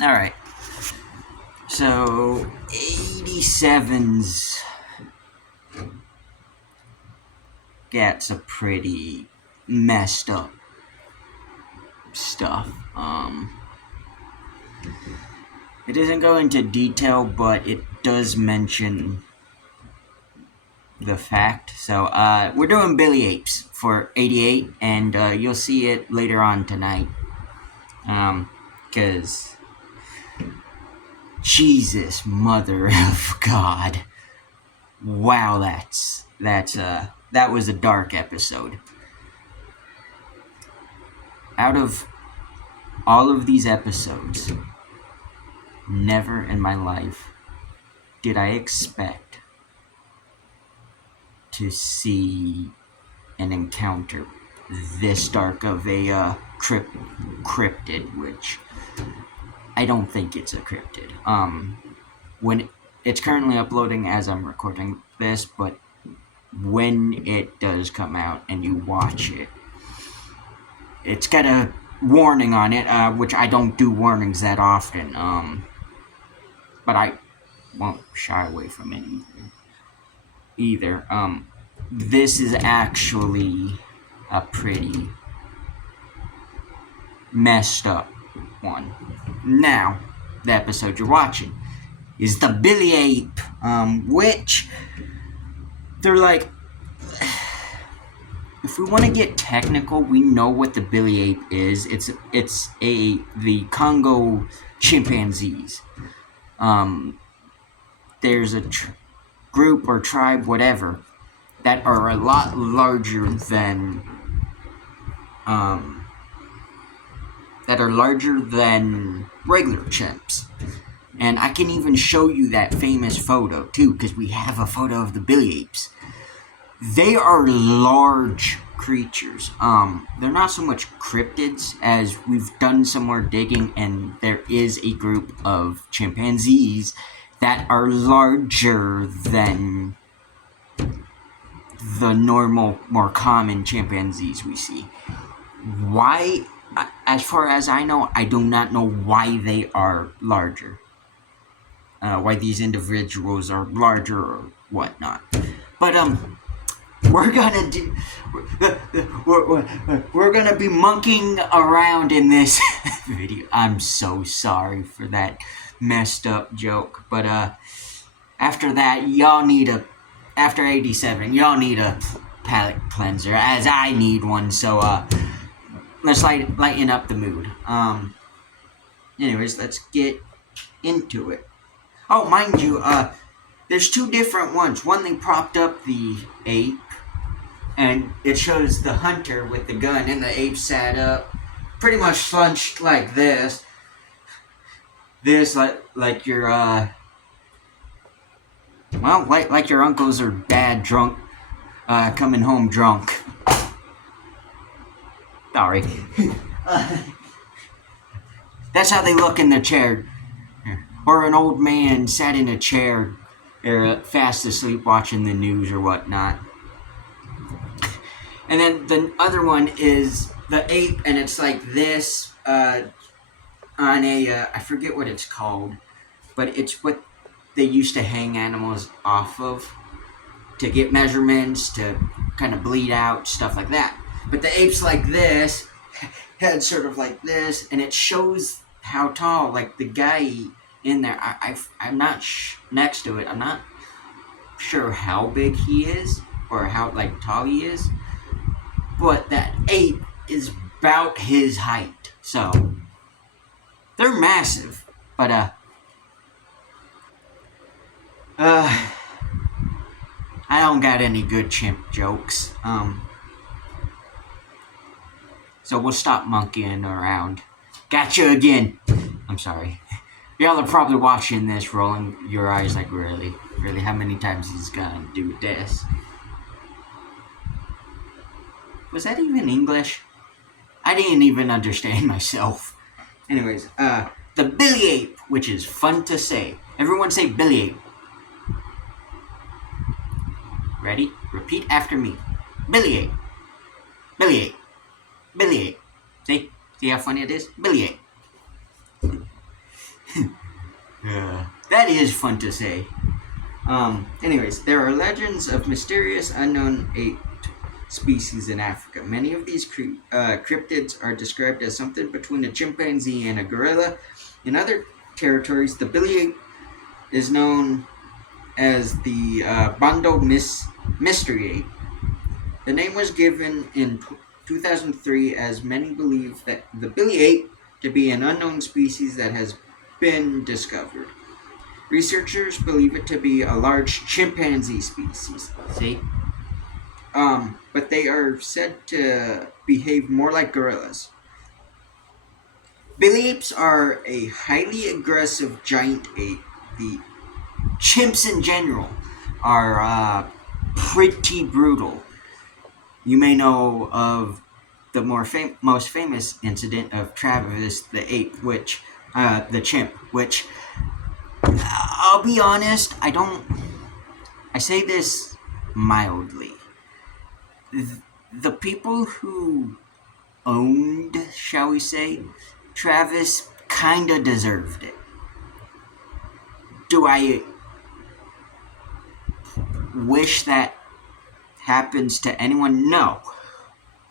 Alright. So, 87's got a pretty messed up stuff. It doesn't go into detail, but it does mention the fact. So, we're doing Billy Apes for 88, and you'll see it later on tonight. Because Jesus, Mother of God. Wow, that was a dark episode. Out of all of these episodes, never in my life did I expect to see and encounter this dark of a cryptid, which I don't think it's a cryptid. When it's currently uploading as I'm recording this, but when it does come out and you watch it, it's got a warning on it, which I don't do warnings that often, but I won't shy away from it either. This is actually a pretty messed up one. Now, the episode you're watching is the Billy Ape, which they're like, if we want to get technical, we know what the Billy Ape is. It's the Congo chimpanzees. There's a group or tribe, whatever, that are a lot larger than regular chimps. And I can even show you that famous photo too, because we have a photo of the Billy Apes. They are large creatures. They're not so much cryptids, as we've done some more digging, and there is a group of chimpanzees that are larger than the normal, more common chimpanzees we see. Why? As far as I know, I do not know why they are larger. Why these individuals are larger or whatnot. But, we're gonna be monkeying around in this video. I'm so sorry for that messed up joke, but after that, after 87, y'all need a palate cleanser, as I need one. So let's lighten up the mood. Anyways, let's get into it. Oh, mind you, there's two different ones. One, they propped up the ape, and it shows the hunter with the gun, and the ape sat up, pretty much slunched like this. This, like your, like your uncles or dad drunk, coming home drunk. Sorry. That's how they look in the chair. Or an old man sat in a chair, fast asleep watching the news or whatnot. And then the other one is the ape, and it's like this, on a, I forget what it's called, but it's what they used to hang animals off of to get measurements, to kind of bleed out, stuff like that. But the ape's like this, head sort of like this, and it shows how tall, like the guy in there, I'm not next to it, I'm not sure how big he is, or how, like, tall he is, but that ape is about his height, so they're massive. But I don't got any good chimp jokes, so we'll stop monkeying around. Gotcha again. I'm sorry. Y'all are probably watching this, rolling your eyes like, really, how many times he's gonna do this? Was that even English? I didn't even understand myself. Anyways, the Billy Ape, which is fun to say. Everyone say Billy Ape. Ready? Repeat after me. Billy Ape. Billy Ape. Billy Ape. See how funny it is? Billy Ape. Yeah. That is fun to say. Anyways, there are legends of mysterious unknown ape species in Africa. Many of these cryptids are described as something between a chimpanzee and a gorilla. In other territories, the Billi ape is known as the mystery ape. The name was given in 2003 as many believe that the Billi ape to be an unknown species that has been discovered. Researchers believe it to be a large chimpanzee species. See? But they are said to behave more like gorillas. Billy apes are a highly aggressive giant ape. The chimps in general are pretty brutal. You may know of the most famous incident of Travis the ape, the chimp, which I'll be honest, I say this mildly. The people who owned, shall we say, Travis kinda deserved it. Do I wish that happens to anyone? No.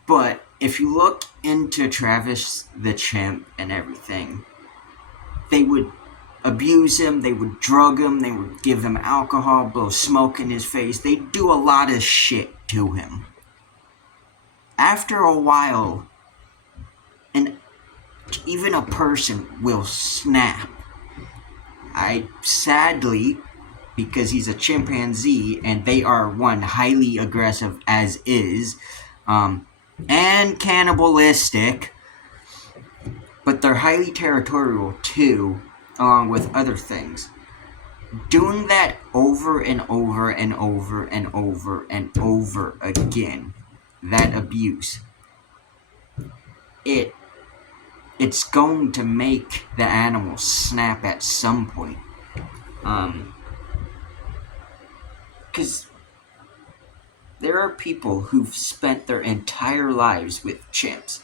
But if you look into Travis the chimp and everything, they would abuse him, they would drug him, they would give him alcohol, blow smoke in his face. They'd do a lot of shit to him. After a while, and even a person will snap. I sadly, because he's a chimpanzee and they are one highly aggressive as is, and cannibalistic, but they're highly territorial too, along with other things. Doing that over and over and over and over and over again, that abuse, it's going to make the animal snap at some point. Because there are people who've spent their entire lives with chimps,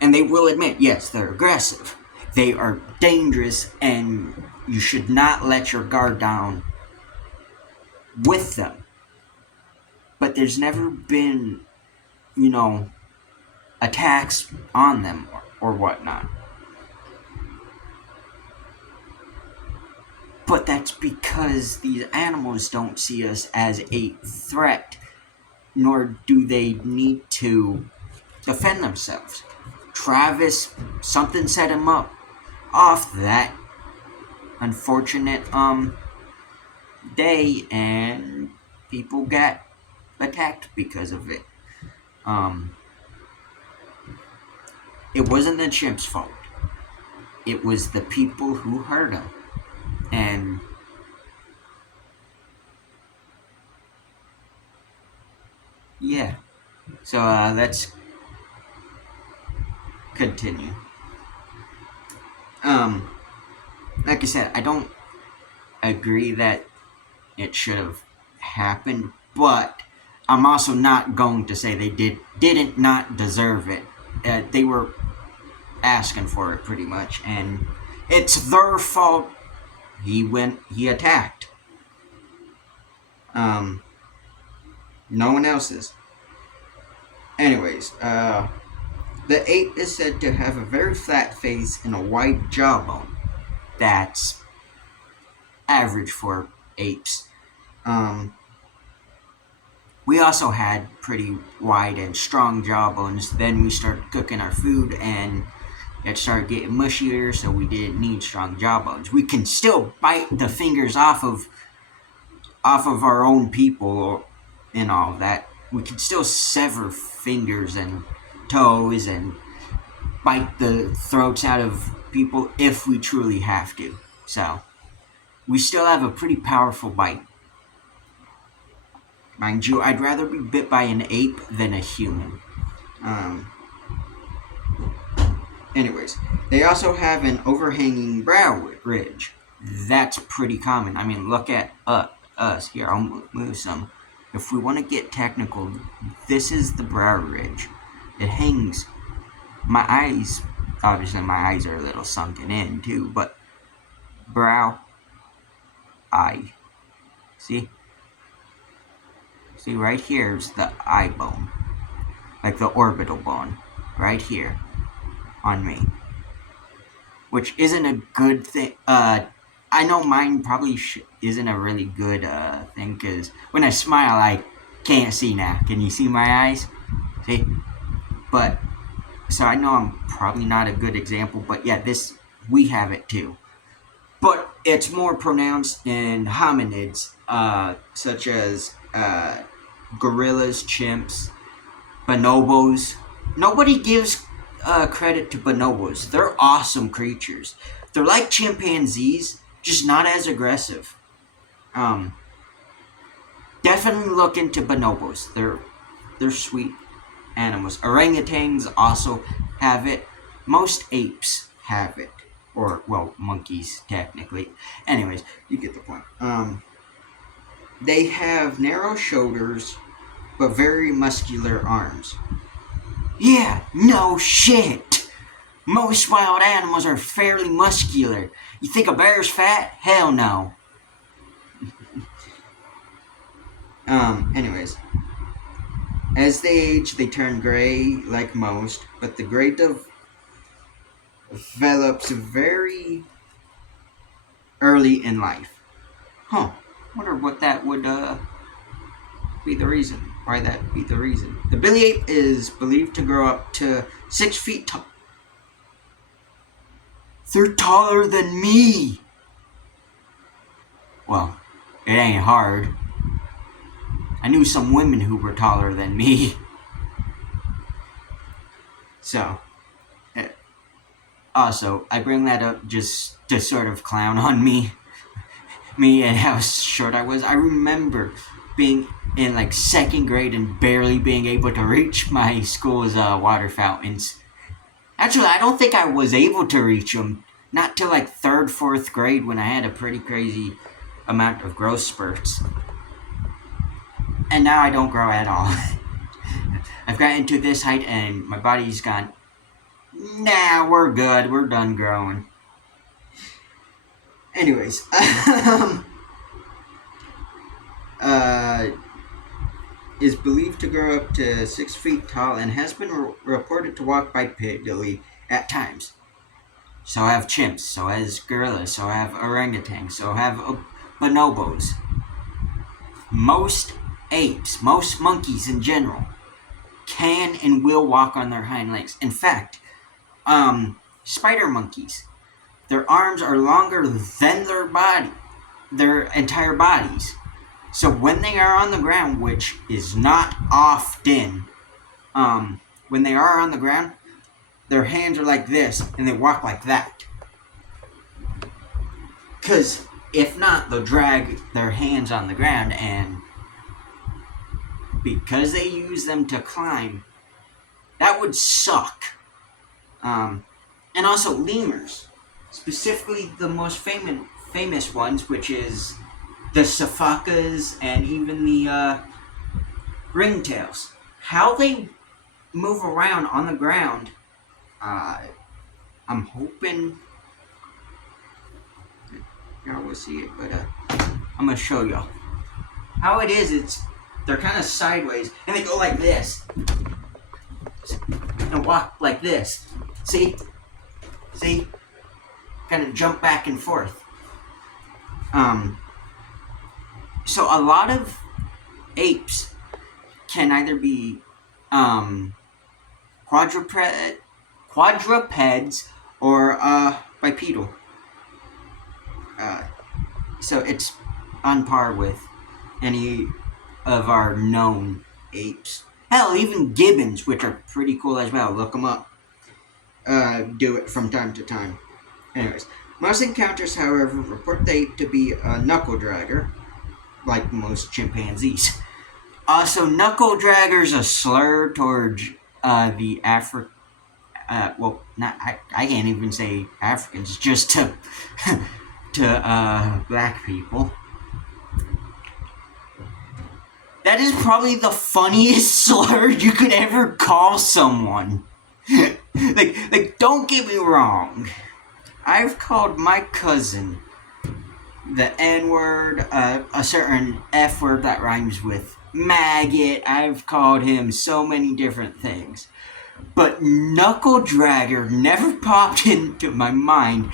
and they will admit, yes, they're aggressive. They are dangerous, and you should not let your guard down with them. But there's never been, attacks on them or whatnot. But that's because these animals don't see us as a threat, nor do they need to defend themselves. Travis, something set him up off that unfortunate day, and people got attacked because of it. It wasn't the chimp's fault. It was the people who hurt him. And yeah, so let's continue. Like I said, I don't agree that it should have happened, but I'm also not going to say they didn't not deserve it. They were asking for it pretty much, and it's their fault. He attacked. No one else's. Anyways, the ape is said to have a very flat face and a wide jawbone. That's average for apes. We also had pretty wide and strong jawbones. Then we started cooking our food and it started getting mushier, so we didn't need strong jawbones. We can still bite the fingers off of our own people and all that. We can still sever fingers and toes and bite the throats out of people if we truly have to. So, we still have a pretty powerful bite. Mind you, I'd rather be bit by an ape than a human. Anyways, they also have an overhanging brow ridge. That's pretty common. I mean, look at us. Here, I'll move some. If we want to get technical, this is the brow ridge. It hangs. My eyes, obviously my eyes are a little sunken in too, but brow, eye. See? See, right here is the eye bone. Like the orbital bone. Right here. On me. Which isn't a good thing. I know mine probably isn't a really good thing, because when I smile, I can't see now. Can you see my eyes? See? But, so I know I'm probably not a good example, but yeah, we have it too. But it's more pronounced in hominids, such as gorillas, chimps, bonobos. Nobody gives credit to bonobos. They're awesome creatures. They're like chimpanzees, just not as aggressive. Definitely look into bonobos. They're sweet animals. Orangutans also have it. Most apes have it. Or, well, monkeys, technically. Anyways, you get the point. They have narrow shoulders, but very muscular arms. Yeah, no shit! Most wild animals are fairly muscular. You think a bear's fat? Hell no. Anyways. As they age, they turn gray like most, but the gray develops very early in life. Huh. Wonder what that would be the reason. Why that be the reason. The Billi ape is believed to grow up to 6 feet tall. They're taller than me! Well, it ain't hard. I knew some women who were taller than me. So, also, I bring that up just to sort of clown on me and how short I was. I remember being in like 2nd grade and barely being able to reach my school's water fountains. Actually, I don't think I was able to reach them. Not till like 3rd, 4th grade, when I had a pretty crazy amount of growth spurts. And now I don't grow at all. I've gotten to this height and my body's gone, nah, we're good. We're done growing. Anyways. Is believed to grow up to 6 feet tall and has been reported to walk bipedally at times. So have chimps, so has gorillas, so have orangutans, so have bonobos. Most apes, most monkeys in general, can and will walk on their hind legs. In fact, spider monkeys, their arms are longer than their entire bodies. So when they are on the ground, which is not often, when they are on the ground, their hands are like this, and they walk like that. Because if not, they'll drag their hands on the ground, and because they use them to climb, that would suck. And also lemurs, specifically the most famous ones, which is the sifakas and even the ringtails. How they move around on the ground, I'm hoping y'all will see it, but I'm gonna show y'all how it is. They're kind of sideways and they go like this and walk like this. See, kind of jump back and forth. So a lot of apes can either be quadrupeds or bipedal. So it's on par with any of our known apes. Hell, even gibbons, which are pretty cool as well. Look them up. Do it from time to time. Anyways, most encounters, however, report the ape to be a knuckle dragger, like most chimpanzees. Also, knuckle dragger's a slur towards the well, not I can't even say Africans, just to black people. That is probably the funniest slur you could ever call someone. like, don't get me wrong. I've called my cousin the N word, a certain F word that rhymes with maggot. I've called him so many different things. But Knuckle Dragger never popped into my mind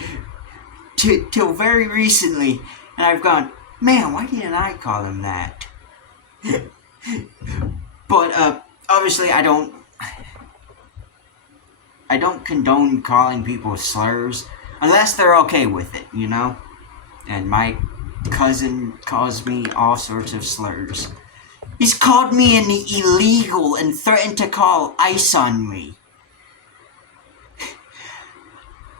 till very recently. And I've gone, man, why didn't I call him that? But obviously I don't condone calling people slurs unless they're okay with it, you know? And my cousin calls me all sorts of slurs. He's called me an illegal and threatened to call ICE on me.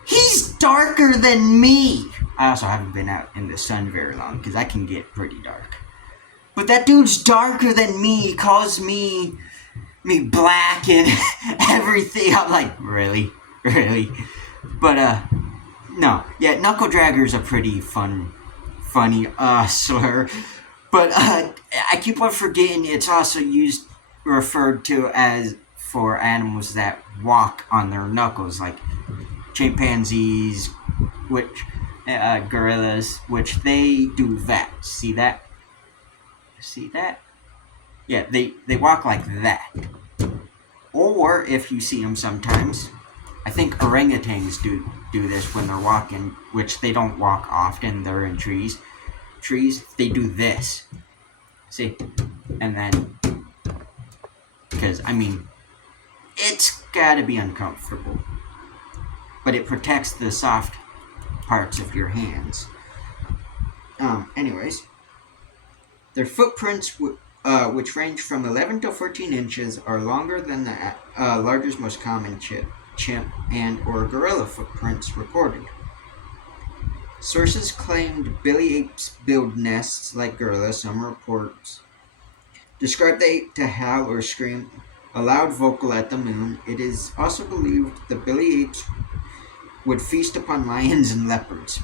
He's darker than me. I also haven't been out in the sun very long because I can get pretty dark. But that dude's darker than me. He calls me black and everything. I'm like, really? But no. Yeah, Knuckle Dragger's a pretty funny slur. But I keep on forgetting it's also referred to as for animals that walk on their knuckles, like chimpanzees, which gorillas, which they do that. See that? Yeah, they walk like that. Or if you see them sometimes, I think orangutans do this when they're walking, which they don't walk often. They're in trees. They do this. See, and then because it's gotta be uncomfortable, but it protects the soft parts of your hands. Anyways, their footprints, which range from 11 to 14 inches, are longer than the largest, most common chimp and or gorilla footprints recorded. Sources claimed Billi apes build nests like gorillas. Some reports describe the ape to howl or scream a loud vocal at the moon. It is also believed the Billi apes would feast upon lions and leopards.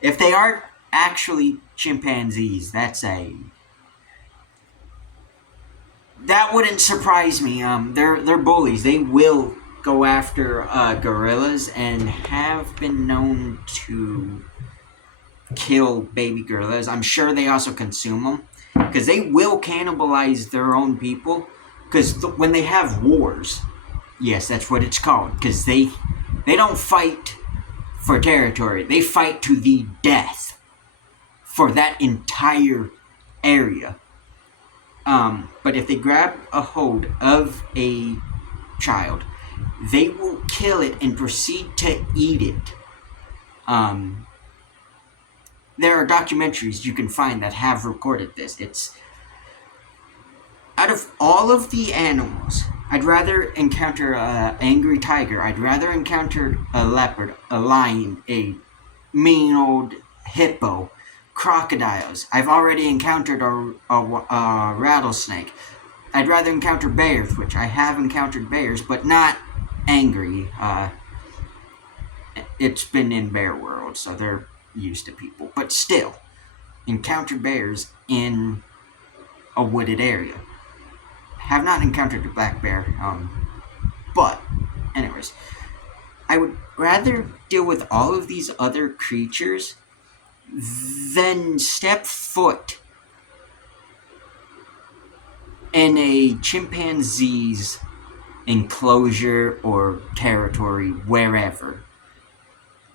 If they aren't actually chimpanzees, that wouldn't surprise me. They're bullies. They will go after gorillas and have been known to kill baby gorillas. I'm sure they also consume them because they will cannibalize their own people. Because when they have wars, yes, that's what it's called. Because they don't fight for territory. They fight to the death for that entire area. But if they grab a hold of a child, they will kill it and proceed to eat it. There are documentaries you can find that have recorded this. It's out of all of the animals, I'd rather encounter an angry tiger. I'd rather encounter a leopard, a lion, a mean old hippo, crocodiles. I've already encountered a rattlesnake. I'd rather encounter bears, which I have encountered bears, but not angry. It's been in bear world, so they're used to people. But still, encountered bears in a wooded area. Have not encountered a black bear, but anyways, I would rather deal with all of these other creatures than step foot in a chimpanzee's enclosure or territory, wherever.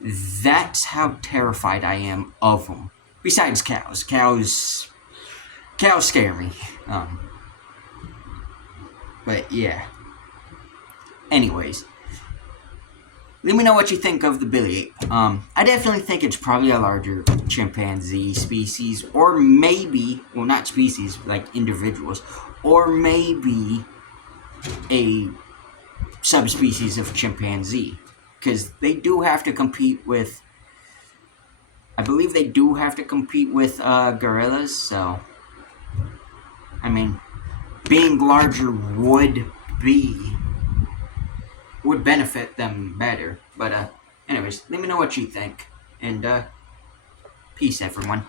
That's how terrified I am of them. Besides cows. Cows scare me. But yeah. Anyways, let me know what you think of the Billi ape. I definitely think it's probably a larger chimpanzee species, or maybe, well, not species, like individuals, or maybe a subspecies of chimpanzee, because they do have to compete with, I believe they do have to compete with gorillas, so, being larger would benefit them better. But anyways, let me know what you think, and peace, everyone.